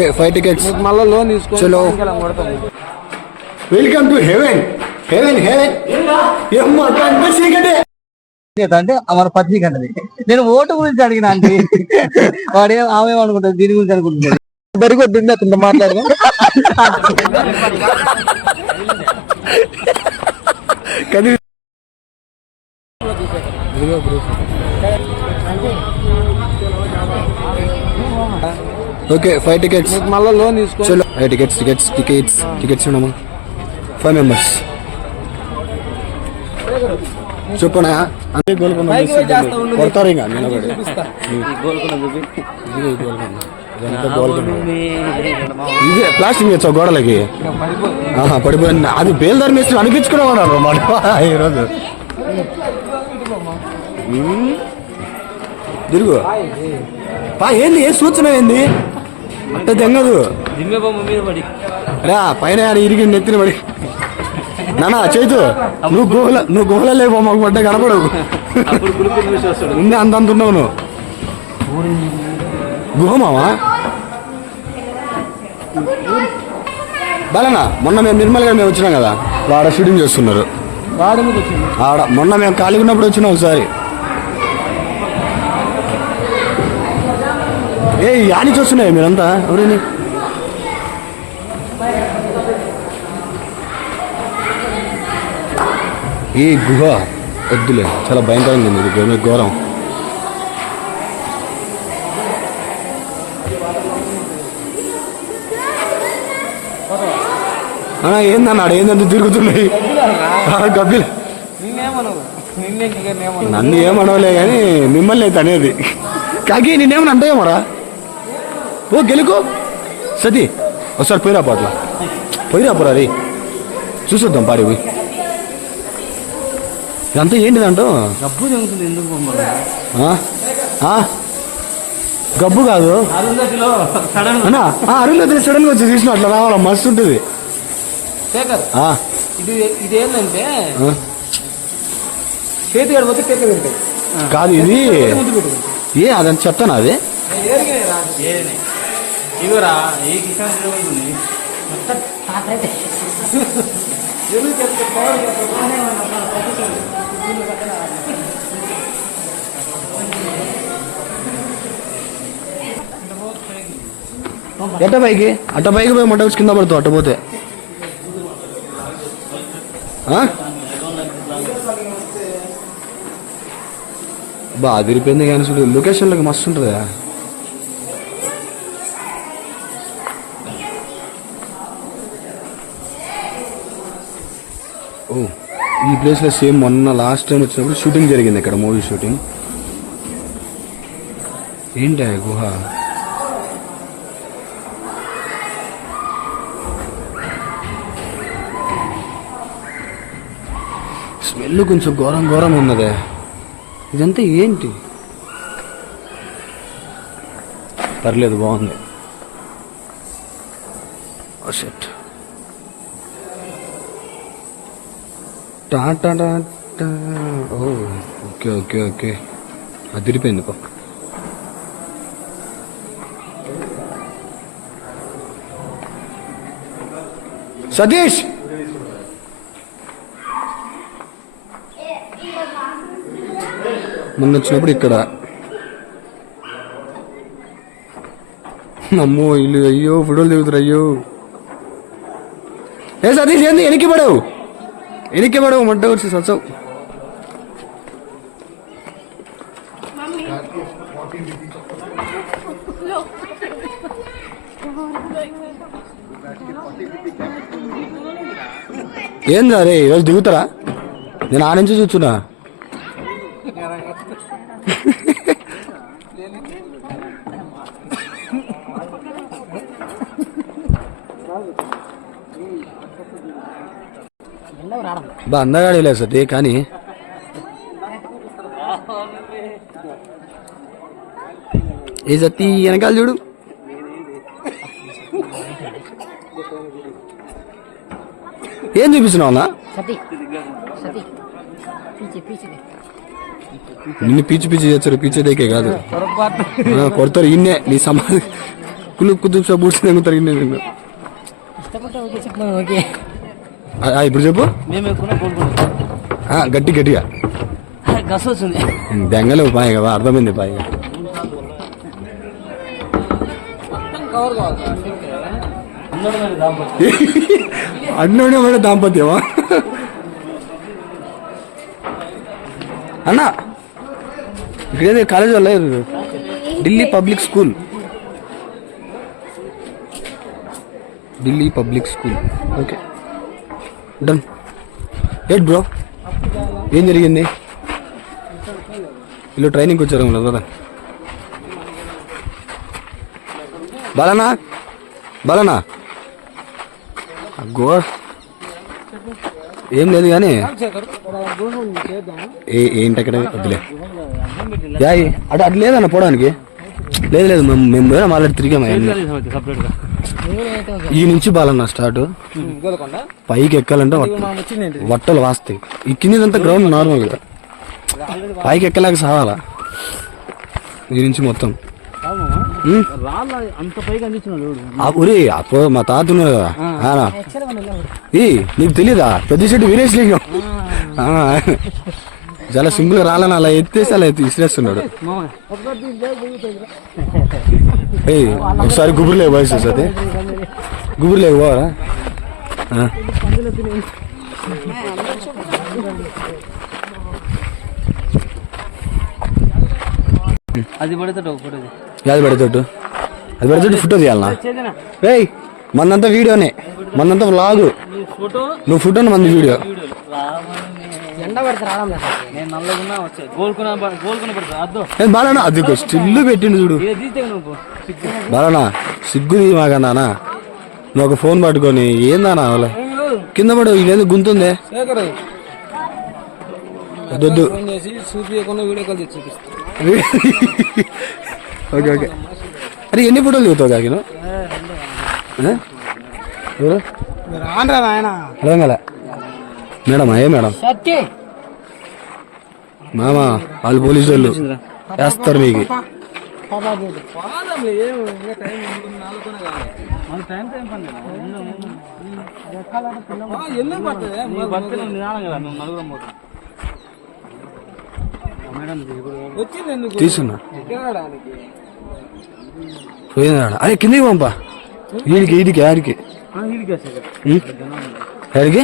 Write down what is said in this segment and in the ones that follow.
Okay 5 tickets మళ్ళీ loan తీసుకొని చలో welcome to heaven heaven haven అంటే మన పత్రిక అంటది. నేను ఓటు గురించి అడిగిన అంటే వాడే ఆమె అనుకుంటుంది దీని గురించి అనుకుంటుంది. బరిగొద్దు అతను మాట్లాడదాం. ఓకే 5 టికెట్స్ మళ్ళీ లోన్ తీసుకొని చలో టికెట్స్ ఉన్నామా 5 మెంబర్స్ చెప్పనా అంతే గోల్కొండ కొడతారు ఇంకా నిలబడి ఇదే ప్లాస్టిక్ తెచ్చావు గోడలకి పడిపోయింది. అది బేల్దారి మేస్త్రి అనిపించుకునేవాడు అన్నమాట ఈరోజు. తిరుగు ఏంది ఏ సూచన ఏంది అట్ట తెంగదు రా పైన ఇరిగి నెత్తిన పడి నానా చైతు నువ్వు గుహలో లేవు మాకు పడ్డ కనపడవు. ఉంది అంతంత ఉన్నావు నువ్వు గుహ మావా బాలనా. మొన్న మేము నిర్మల్గా మేము వచ్చినాం కదా ఆడ షూటింగ్ చేస్తున్నారు. ఆడ మొన్న మేము ఖాళీగా ఉన్నప్పుడు వచ్చినాం ఒకసారి. ఏ యాని చూస్తున్నాయి మీరంతా ఎవరైనా ఈ గుహ వద్దులే చాలా భయంకరంగా ఉంది. ఇది ఘోరం. ఏందన్నాడు ఏందంటే తిరుగుతున్నాయి గబ్బిలు. నన్ను ఏమనవలే కానీ మిమ్మల్ని అయితే అనేది కాకి నేనేమని అంటాయేమోరా. ఓ గెలుకో సతీ ఒకసారి పోయిరా అట్లా పోయిరా రే చూసొద్దాం పాడి పోయి. ఇదంతా ఏంటిదంటో గబ్బు జరుగుతుంది. ఎందుకు గబ్బు కాదు అరుంధతిలో సడన్ గా వచ్చి చూసిన అట్లా రావాలా మస్తు ఉంటుంది. ఇది ఏంటంటే చేతి గడిపోతే పేక పెడతాయి కాదు ఇది ఏ అదని చెప్తాను అది ఇవరా అట్ట పైకి పోయి మొట్ట వచ్చి కింద పడుతావు. అట్ట పోతే బా అదిరిపోయింది కానీ చూడు లొకేషన్లోకి మస్తు ఉంటుంది. ఓ ఈ ప్లేస్లో సేమ్ మొన్న లాస్ట్ టైం వచ్చినప్పుడు షూటింగ్ జరిగింది ఇక్కడ మూవీ షూటింగ్. ఏంటి గుహ స్మెల్ కొంచెం ఘోరం ఉన్నదే. ఇదంతా ఏంటి పర్లేదు బాగుంది. ఓకే అదిరిపోయింది పా. సతీష్ మొన్న వచ్చినప్పుడు ఇక్కడ అమ్మో ఇల్లు అయ్యో ఫోటోలు దిగుతారు అయ్యో. ఏ సతీష్ ఏంది వెనక్కి పడవు మంట వచ్చి సచ్చవు. ఏందా రే ఈరోజు దిగుతారా? నేను ఆ నుంచి చూస్తున్నా. బా అందగాడి లేదు సతీ కానీ ఏ సతీ వెనకాల చూడు. ఏం చూపిస్తున్నావు అన్నా? నిన్ను పీచి చేస్తారు. పీచేదేకే కాదు కొడతారు. ఇన్నే నీ సమాధి కులు కుతుబ్షా బూట్స్ తరిగింది నేను. ఇప్పుడు చెప్పు. గట్టిగా దెంగలు పాయి కదా, అర్థమైంది పాయి. అన్నోడే వాడే దాంపత్యమా అన్నా? ఇక్కడేది కాలేజ్ వల్ల Delhi public school. Delhi public school. Okay done. ఏంటి బ్రో ఏం జరిగింది? వీళ్ళు ట్రైనింగ్కి వచ్చారు కదా. బాలనా బాలనా గో ఏం లేదు కానీ ఏంటి అక్కడ వద్దులే. అటు అటు లేదన్న పోవడానికి. లేదు మేము మళ్ళీ తిరిగాము. ఈ నుంచి బాలన్న స్టార్ట్. పైకి ఎక్కాలంటే వట్టలు వాస్తాయి. ఈ కిందంతా గ్రౌండ్ నార్మల్గా, పైకి ఎక్కలేక సావాలా. ఈ నుంచి మొత్తం ఊరి అప్పుడు మా తాత ఉన్నాడు కదా. నీకు తెలీదా? పెద్ద చెట్టు వీరేష్ లింగం. చాలా సింపుల్ రాలని అలా ఎత్తేసి అలా ఇసిరేస్తున్నాడు. ఒకసారి గుబురు లేక వయసు అది గుబురు లేక పోవరా? అది పడతాడు ఫోటో తీయాలనా? రేయ్ మందంతా వీడియోనే, మందంతా వ్లాగు. నువ్వు ఫోటో మంది వీడియో. బాలనా అది స్టిల్లు పెట్టిండు చూడు. బాలనా సిగ్గు మాకన్నానా? నువ్వు ఒక ఫోన్ పట్టుకొని ఏందానా వాళ్ళ కింద పడు. ఇదేందుకు గుంతుందే? వద్దు. Okay okay. అరే ఎన్ని ఫోటోలు దిగుతావు కాకి? మేడం ఏ మేడం? మామా వాళ్ళు పోలీసు వాళ్ళు వేస్తారు మీకు. తీసుకున్నా పోయినా. అరే కిందికి పంపా. వీడికి వీడికి ఆడికి ఆడికి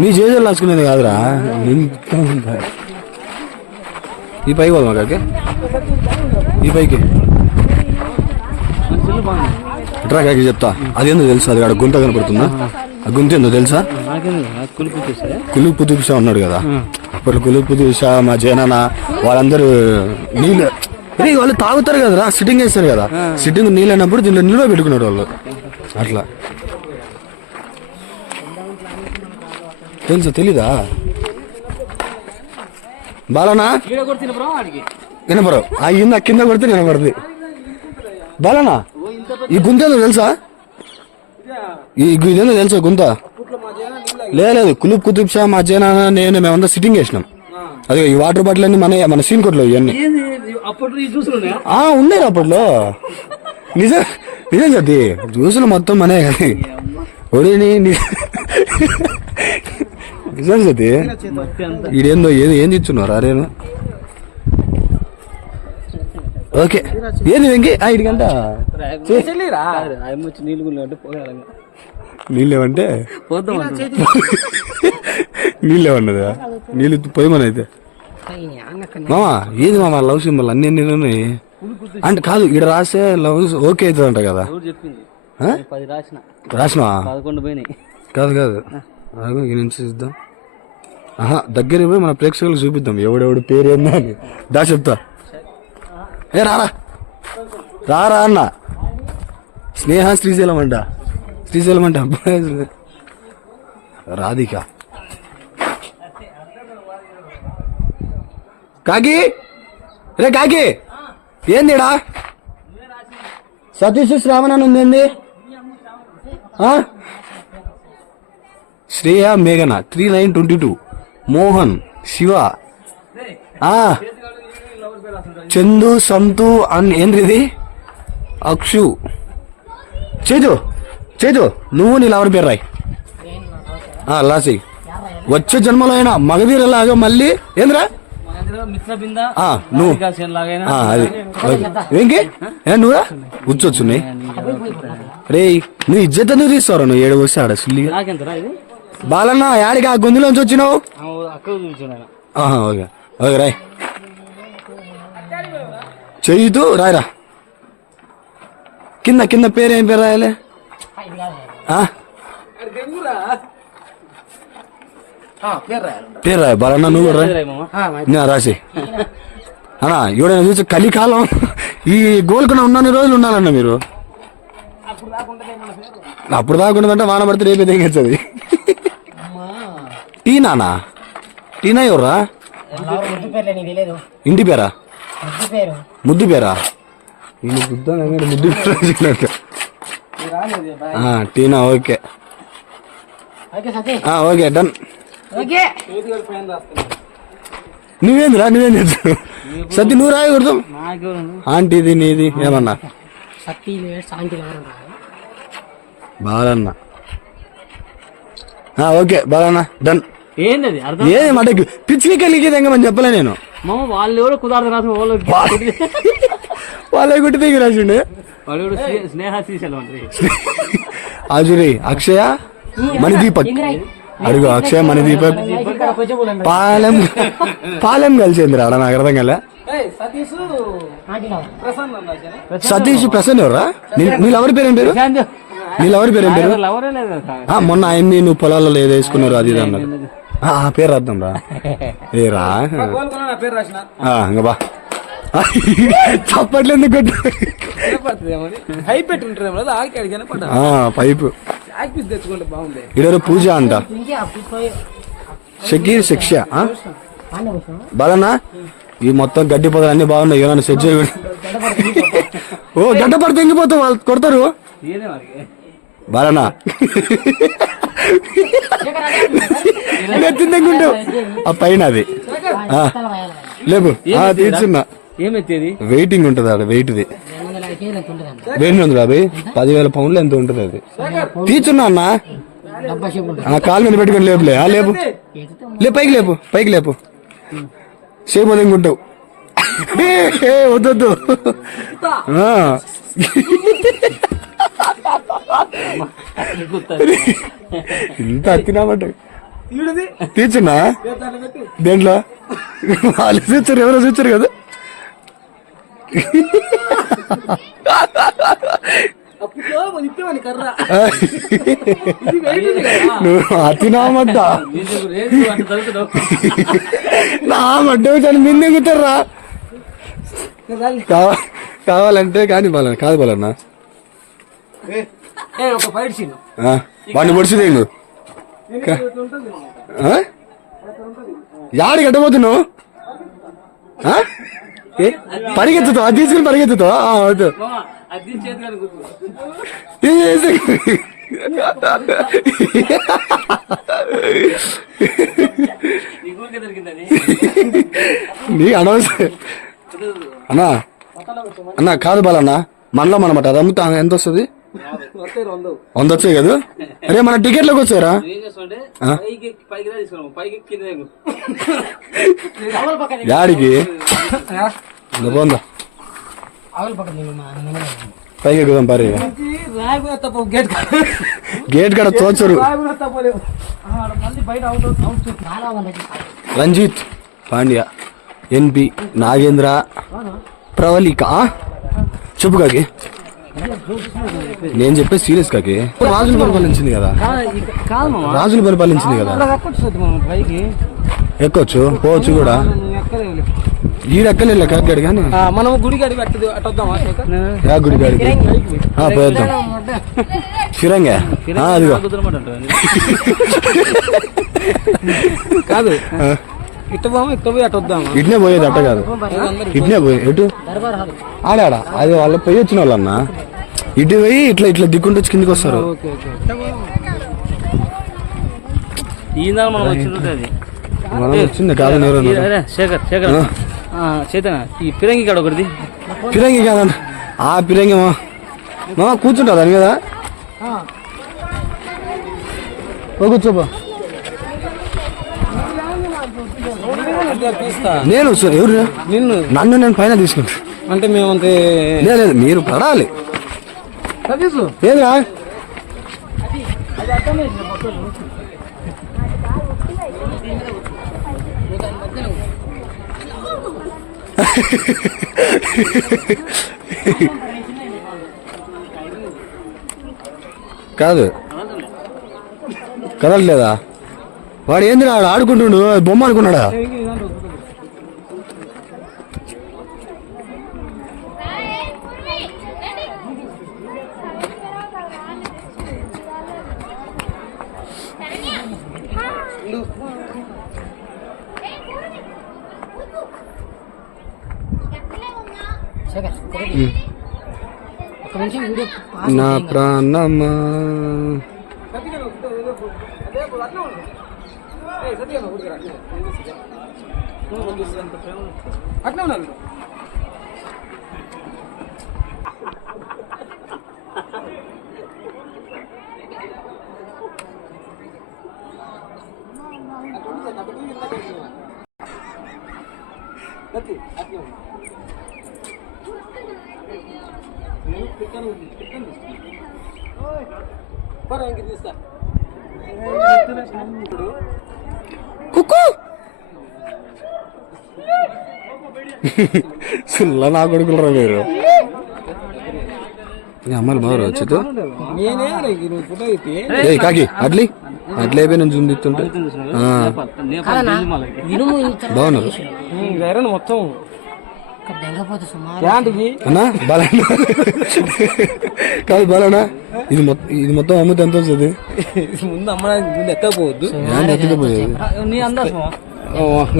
మీ జేజోలు రాసుకునేది కాదురా. ఈ పైకి పోదామా కాకి? ఈ పైకి ఎట్రా కాకి చెప్తా. అదేందో తెలుసా? అది ఆడ గుంత కనపడుతుందా? ఆ గుంత ఏందో తెలుసా? కులుపు దిశ ఉన్నాడు కదా. అప్పుడు కులుపు దిశ మా జేనాన్న వాళ్ళందరూ నీళ్ళు వాళ్ళు తాగుతారు కదరా, సిట్టింగ్ వేస్తారు కదా. సిట్టింగ్ నీళ్ళు అయినప్పుడు దీంట్లో నిల్వ పెట్టుకున్నారు వాళ్ళు. అట్లా తెలుసా? తెలీదా? బాలనా వినపడవు. ఆ కింద కొడితే వినపడుతుంది. బాలనా ఈ గుంత ఏందో తెలుసా? ఇదేందో తెలుసా గుంత? లేదు కులుపు కుతుబ్ షా మా జేనాన్న నేను మేమంతా సిట్టింగ్ వేసినాం. అదే ఈ వాటర్ బాటిల్ అన్ని మన సీన్ కొట్లో ఇవన్నీ ఉన్నాయి అప్పట్లో. నిజం నిజం సతీ జ్యూసులు మొత్తం మనే ఒడిని నిజం సతీ. ఈడేందో ఏం ఇచ్చున్నారు అరేను. ఓకే ఏంది వెంకి ఇడికంట నీళ్ళేమంటే నీళ్ళేమన్నదా? నీళ్ళు పోయమనైతే మామా ఏది మామా లవ్ సింబల్ అన్ని ఎన్ని ఉన్నాయి అంటే కాదు. ఇక్కడ రాస్తే లవ్ ఓకే అవుతుందంట కదా. రాసినా? కాదు కాదు ఈ నుంచి చూద్దాం. దగ్గర పోయి మన ప్రేక్షకులకు చూపిద్దాం ఎవడెవడు పేరు ఏందా అని. దా చెప్తా. ఏ రారా రారా అన్న. స్నేహ శ్రీశైలం అంట. శ్రీశైలం అంటే అబ్బాయి రాధిక. కాకి రే కాకి ఏందిడా? సతీష్ శ్రావణ్ ఉంది. శ్రేయ మేఘన 3922 మోహన్ శివ చందు సంతు అని ఏంది ఇది? అక్షు చేజు చేజు నువ్వు నీ లవర్ పేరు రాయి లాసి వచ్చే జన్మలో అయినా మగధీరలాగా మళ్ళీ ఏంద్రా నువ్వు అది ఏంకి నువ్వురా కూర్చోచ్చున్నాయి రే నువ్వు ఇజ్జత్ ఎందుకు తీస్తావు నువ్వు ఏడు వస్తే ఆడ సిల్లిగా బాలన్న యాడికి ఆ గొంతులోంచి వచ్చినావు ఓకే ఓకే రాయ్ చెయ్యితూ రాయరా కింద కింద పేరు ఏం పేరు రాయాలి పేరు రాయ బాలన్న నువ్వు కూడా రాయ్ రాసి అన్నా ఎవడైనా చూసి కలికాలం ఈ గోల్కొండ ఉన్నన్ని రోజులు ఉన్నారన్న మీరు అప్పుడు దాకుంటుందంటే వాన పడితే రేపే తెగచ్చది టీనానా టీనా ఎవర్రా ఇంటి పేరా ముద్దు పేరా ముద్దు పేరు టీనా ఓకే ఓకే డన్ నువ్వేందిరా నువ్వేం చేస్తావు సత్తి నువ్వు రాయకూడదు ఆంటీది నీది ఏమన్నా బాలన్న ఓకే బాలన్న డన్ ఏంటది ఏది మాట పిచ్చికి కలిగి తెంగమని చెప్పలే నేను వాళ్ళు ఎవరో కుదారు రాసిన వాళ్ళే గుట్టి దిగి రాసిండే స్నేహ ఆజురి అక్షయ మణిదీపక్ అడుగు అక్షయ మణిదీపక్ పాలెం పాలెం కలిసింది రాడ నాకు అర్థం కల సతీష్ ప్రసన్న ఎవరా నీళ్ళెవరి పేరేం పేరు నీళ్ళెవరి పేరేం పేరు మొన్న ఆయన్ని నువ్వు పొలాలలో ఏదో వేసుకున్నారు అది ఇది అన్నారు పేరు రాద్దాం రా ఏ రా ఇంకా బా చప్పట్లు ఎందుకు పైపు ఇడరు పూజ అంట షకీర్ శిక్ష బాలన్నా ఈ మొత్తం గడ్డి పొదలు అన్ని బాగున్నాయి ఏమైనా సెట్ చేయకూడదు ఓ గడ్డ పడితే ఎంగిపోతావు వాళ్ళు కొడతారు బాలన్నా నెత్తిందెంగుంటావు ఆ పైన అది లేపు తీర్చున్నా వెయిటింగ్ ఉంటుంది ఆడ వెయిట్ది 250 10,000 పౌండ్లు ఎంత ఉంటుంది అది తీర్చున్నా అన్న కాలు మీద పెట్టుకుని లేపులే లేపు లే పైకి లేపు పైకి లేపు సేపు ఎంగుంటావు వద్దొద్దు ఇంత అత్తినామట తీర్చున్నా దేంట్లో వాళ్ళు చూచారు ఎవరో చూచారు కదా నువ్వు అతినామడ్డ నా మడ్డ చాలా మిందెంగుతారా కావాలంటే కానీ బాలన్న కాదు బాలన్న వాడిని పొడిచిదే నువ్వు యాడికి ఎట్టబోతున్నావు పరిగెత్తుతావు అది తీసుకుని పరిగెత్తుతావు వద్దు నీ అనవసరం అన్నా అన్నా కాదు బాలన్న మనలో మనమాట అది అమ్ముతా ఎంత వస్తుంది 100 వచ్చాయి కదా అరే మన టికెట్లోకి వచ్చారా యాడికి పోందా పైకి ఎక్కుదాం పరి గేట్ కాడ తోచరు రంజిత్ పాండ్యా ఎన్పి నాగేంద్ర ప్రవళిక చెప్పు కాకి నేను చెప్పే సీరియస్ కాకి రాజులు పరిపాలించింది కదా రాజులు పరిపాలించింది కదా ఎక్కొచ్చు పోవచ్చు కూడా ఈడెక్కలే కాకిగాడు కానీ మనం గుడి గడి గుడి గాడికి పోయేద్దాం ఫిరంగా అదిగో కాదు ఇట్నే పోయేది అట్ట కాదు ఇట్నే పోయి ఎటు ఆడాడ అది వాళ్ళు పోయి వచ్చిన వాళ్ళన్న ఇటు పోయి ఇట్లా ఇట్లా దిక్కుంటూ వచ్చి కిందికి వస్తారు మనం వచ్చింది కాదు ఈ పిరంగి కాడ ఒకటి పిరంగి కాదన్న ఆ పిరంగి మామ కూర్చుంటా దాని మీద కూర్చోబా. నేను ఎవరు నన్ను నేను పైన తీసుకుంటా అంటే మేమంతే లేదు మీరు పడాలి ఏదిరా కాదు కదలలేదా వాడు ఏంది వాడు ఆడుకుంటుండు బొమ్మ అనుకున్నాడా నా ప్రాణమా కుక్కు సుల్లా నా కొడుకులరా మీరు అమ్మాయిలు బాగా వచ్చేది కాకి అట్లీ అట్లే అయిపోయి నేను జూమ్ తిస్తుంటే బాగున్నారు మొత్తం అన్నా బాలన్నా కాదు బాలన్నా ఇది మొత్తం అమ్మితే ఎంత వస్తుంది ముందు అమ్మడానికి ముందు ఎత్తకపోవద్దు ఎత్తకపోయేది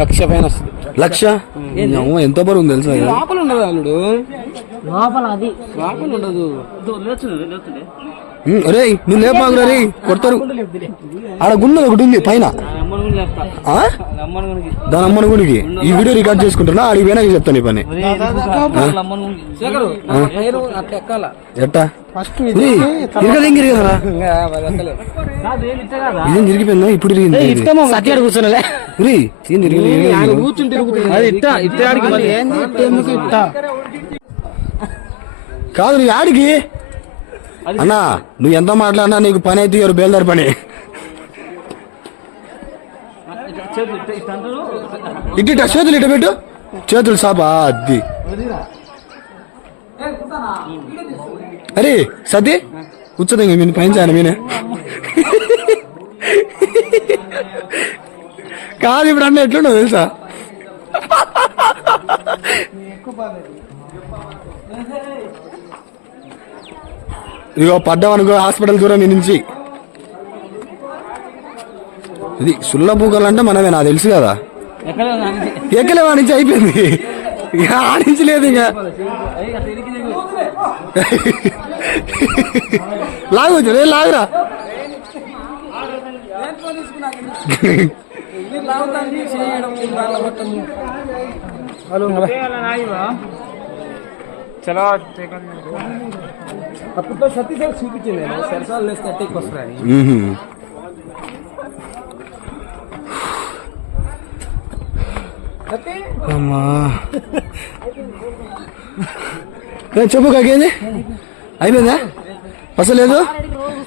లక్ష పైన వస్తుంది లక్ష ఎంత బరువు ఉంది తెలుసా లోపల ఉండదు అల్లుడు లోపల ఉండదు అరే నువ్వు లేపాకురా రే కొడతారు ఆడ గున్నది ఒకటి ఉంది పైన దాని అమ్మని గుడికి ఈ వీడియో రికార్డ్ చేసుకుంటున్నా ఆడికి పోయినా చెప్తాను ఈ పని ఎట్టా ఇదేం తిరిగిపోయిందా ఇప్పుడు కాదు నీ ఆడికి అన్నా నువ్వు ఎంత మాట్లాడినా నీకు పని అయితే ఎవరు బేల్దారి పని ఇటు చేతులు ఇటు పెట్టు చేతులు సాపా అద్ది అరే సతీ కూర్చోదా మీరు పైన చేయను మీనే కాదు ఇప్పుడు అన్న ఎట్లుండవు తెలుసా ఇదిగో పడ్డామనుకో హాస్పిటల్ దూరం మీ నుంచి ఇది సుల్ల పూకలు అంటే మనమే నాకు తెలుసు కదా ఎక్కలే వాడించి అయిపోయింది ఇక ఆడించలేదు ఇంకా లాగొచ్చు రే లాగురా చలో అప్పుడు సతీసారి చూపించింది సరసాలు వేస్తే అట్టేకి వస్తాయి అమ్మా చెప్పు కాకేంది అయిపోయిందా అసలు లేదు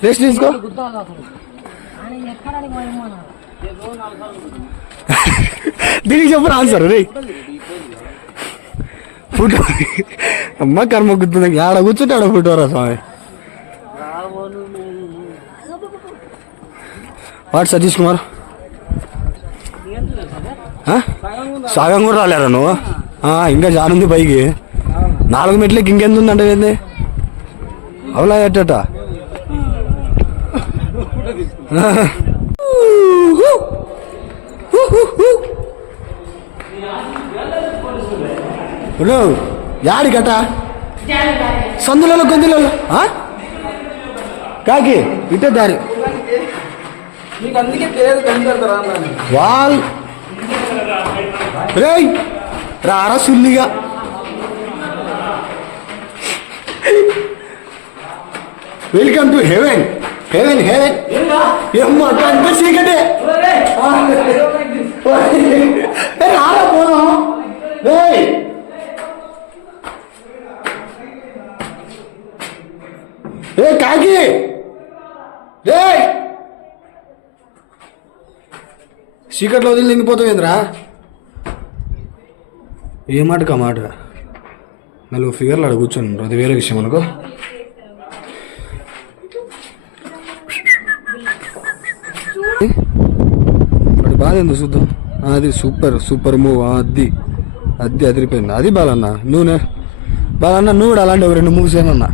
రెస్ట్ తీసుకో దీనికి చెప్పు ఆన్సర్ రే ఫోటో అమ్మ కర్మ గుర్తుంది ఆడ కూర్చుంటే ఆడ ఫోటోరా స్వామి వాడు సతీష్ కుమార్ సగం కూడా రాలేరా నువ్వు ఇంకా జానుంది పైకి 4 మెట్లకి ఇంకెంత ఉందంటే ఏంది అవలా ఎట్టట యాడి గట సందులలో గొంతులలో కాకి ఇటే దారి వాళ్ళు రేయ్ రారా సుల్లిగా welcome to heaven. Heaven heaven ఏమో అంత చీకటే. రారా పోదాం. ఏ కాకి రే చీకట్లో వదిలి నింగిపోతావేంద్రా? ఏ మాటకా మాట. నలుగురు ఫిగర్లు అక్కడ కూర్చొని అది వేరే విషయం అనుకో. అది బాగా ఏందో చూద్దాం. అది సూపర్ సూపర్ మూవ్. అది అది అదిరిపోయింది. అది బాలన్న బాలన్న నువ్వు కూడా అలాంటి 2 మూవ్స్ ఏమన్నా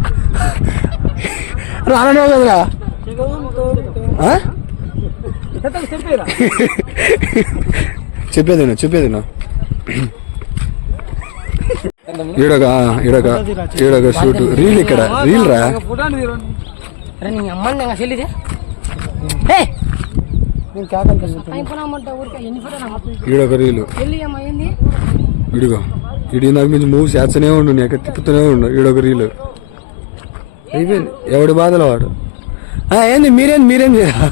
రానో కదరా. చెప్పేది ఈడొక షూట్ రీల్. ఇక్కడ రీల్ రా. ఈడొక రీలు. ఇడి నాకు మించి మూవ్స్ చేస్తూనే ఉండు. నేను తిప్పుతూనే ఉండు. ఈడొక రీలు అయిపోయింది. ఎవడి బాధలో వాడు. ఏంది మీరేం చేయరా?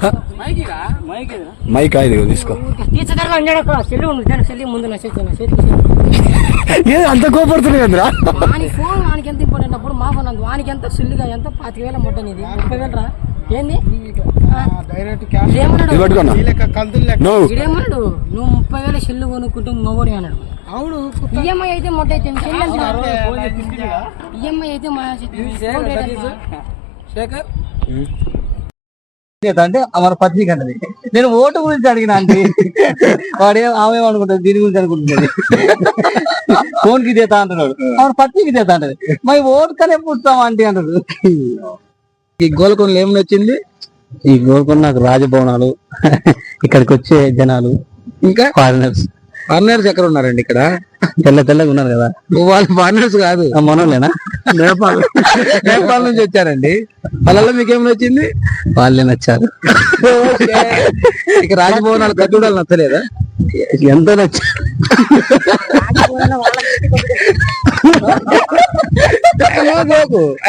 మైక్ ఇది తీసుకో. ఏది అంత కోపడుతుంది కదరా? ఎంత ఇంపార్టెంట్ అప్పుడు మా ఫోన్ వానికి ఎంత సిల్లుగా ఎంత 25,000 మొట్టని 30,000 రా. ఏంది నువ్వు 30,000 సెల్లు కొనుక్కుంటూ మొగోడి అన్నాడు. అవును ఈఎంఐ అయితే మొట్ట అయితే ఈఎంఐ అయితే అంటే మన పత్రిక అంటది. నేను ఓటు గురించి అడిగినా అంటే ఆమె అనుకుంటుంది దీని గురించి అనుకుంటుంది. ఫోన్ కి చేతా అంటున్నాడు. మన పత్రిక చేతా అంటది. మరి ఓటు కనే పుట్టాం అంటే అంటాడు. ఈ గోల్కొండలో ఏమి వచ్చింది? ఈ గోల్కొండ నాకు రాజభవనాలు, ఇక్కడికి వచ్చే జనాలు, ఇంకా ఫారినర్స్ ఎక్కడ ఉన్నారండి? ఇక్కడ తెల్లగా ఉన్నారు కదా, వాళ్ళు ఫారినర్స్ కాదు, మనోళ్ళేనా? నేపాల్ నుంచి వచ్చారండి. వాళ్ళలో మీకేమి నచ్చింది? వాళ్ళే నచ్చారు. ఇక రాజభవనాలు కట్టుడాలు నచ్చలేదా? ఎంతో నచ్చారు.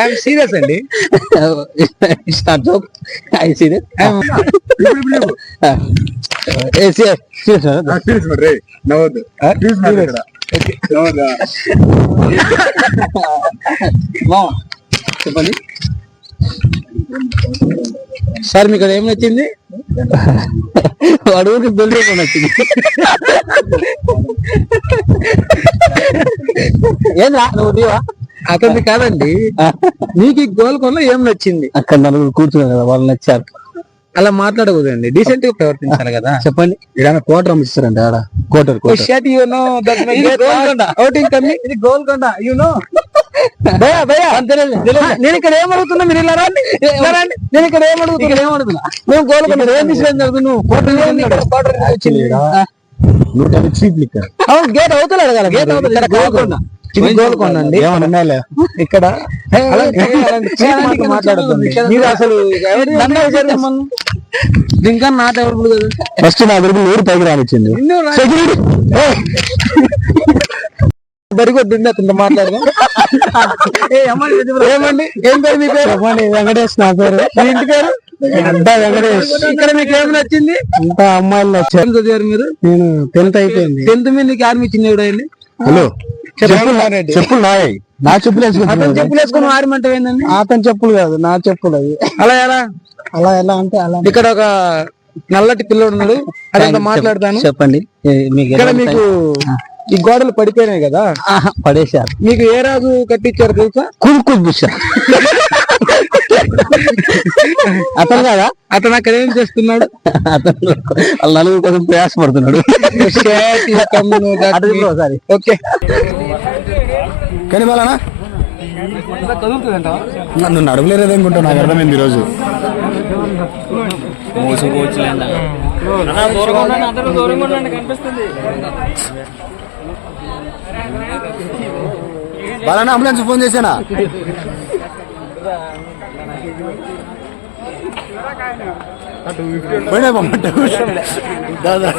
ఐఎమ్ సీరియస్ అండి. చెప్పండి సార్, మీకు ఏం నచ్చింది? అడుగుకి బెల్ట్ నచ్చింది. ఏంద్రా నువ్వు దీవా? అతన్ని కాదండి, మీకు ఈ గోల్కొండలో ఏం నచ్చింది? అక్కడ నలుగురు కూర్చున్నారు కదా, వాళ్ళు నచ్చారు. అలా మాట్లాడకూడదండి, డీసెంట్ గా ప్రవర్తించాలి కదా. చెప్పండి. ఇక్కడ కోటర్ అమ్మిస్తారండి. ఆడ కోటర్ గోల్కొండ నేను ఇక్కడ ఏమడుగుతున్నా, మీరు ఇలా రండి. నేను ఇక్కడ ఏమడుగుతున్నా మేము గోల్కొండ ఏం తీసుకెళ్ళి నువ్వు కోటర్ గేట్ అవుతుంది అడగాలి. గేట్ అవుతుంది గోల్కొండ. గోల్కొండ అండి. ఇక్కడ మాట్లాడుతుంది. మీరు అసలు ఇంకా నా టెవరబుల్ కదా. ఫస్ట్ నా దగ్గర 100 పైకి రానిచ్చింది. బరిగొడ్డు అతను మాట్లాడదాం. ఏమండి, ఏం పేరు మీ పేరు? చెప్పండి. వెంకటేష్ నా పేరు. మీ ఇంటి పేరు? అంతా వెంకటేష్. ఇక్కడ మీకు ఏమి నచ్చింది? అంతా అమ్మాయిలు నచ్చారు. చదివారు మీరు? నేను 10th అయిపోయింది. 10th మీద నీకు ఆర్మీ ఇచ్చింది ఎవడండి? హలో, చెప్పులు నాయి. నా చెప్పులు వేసుకుని చెప్పులు వేసుకుని ఆర్మంటే ఏందండి? అతని చెప్పులు కాదు, నా చెప్పులు అవి. అలా ఎలా అంటే అలా. ఇక్కడ ఒక నల్లటి పిల్లడు ఉన్నాడు, అదంతా మాట్లాడతాను. చెప్పండి. ఇక్కడ మీకు ఈ గోడలు పడిపోయినాయి కదా, పడేశారు. మీకు ఏ రాజు కట్టించారు తెలుసా? కుల్బుషా. అతను కదా, అతను అక్కడ ఏం చేస్తున్నాడు? అతను వాళ్ళ నలుగురు కోసం ప్రయాసపడుతున్నాడు. ఓకే, కానీ బాలనా నన్ను నడవలేదనుకుంటా. నాకు అర్థమైంది ఈరోజు. బాలనా అంబులెన్స్ ఫోన్ చేశానా? పోయినా దాదా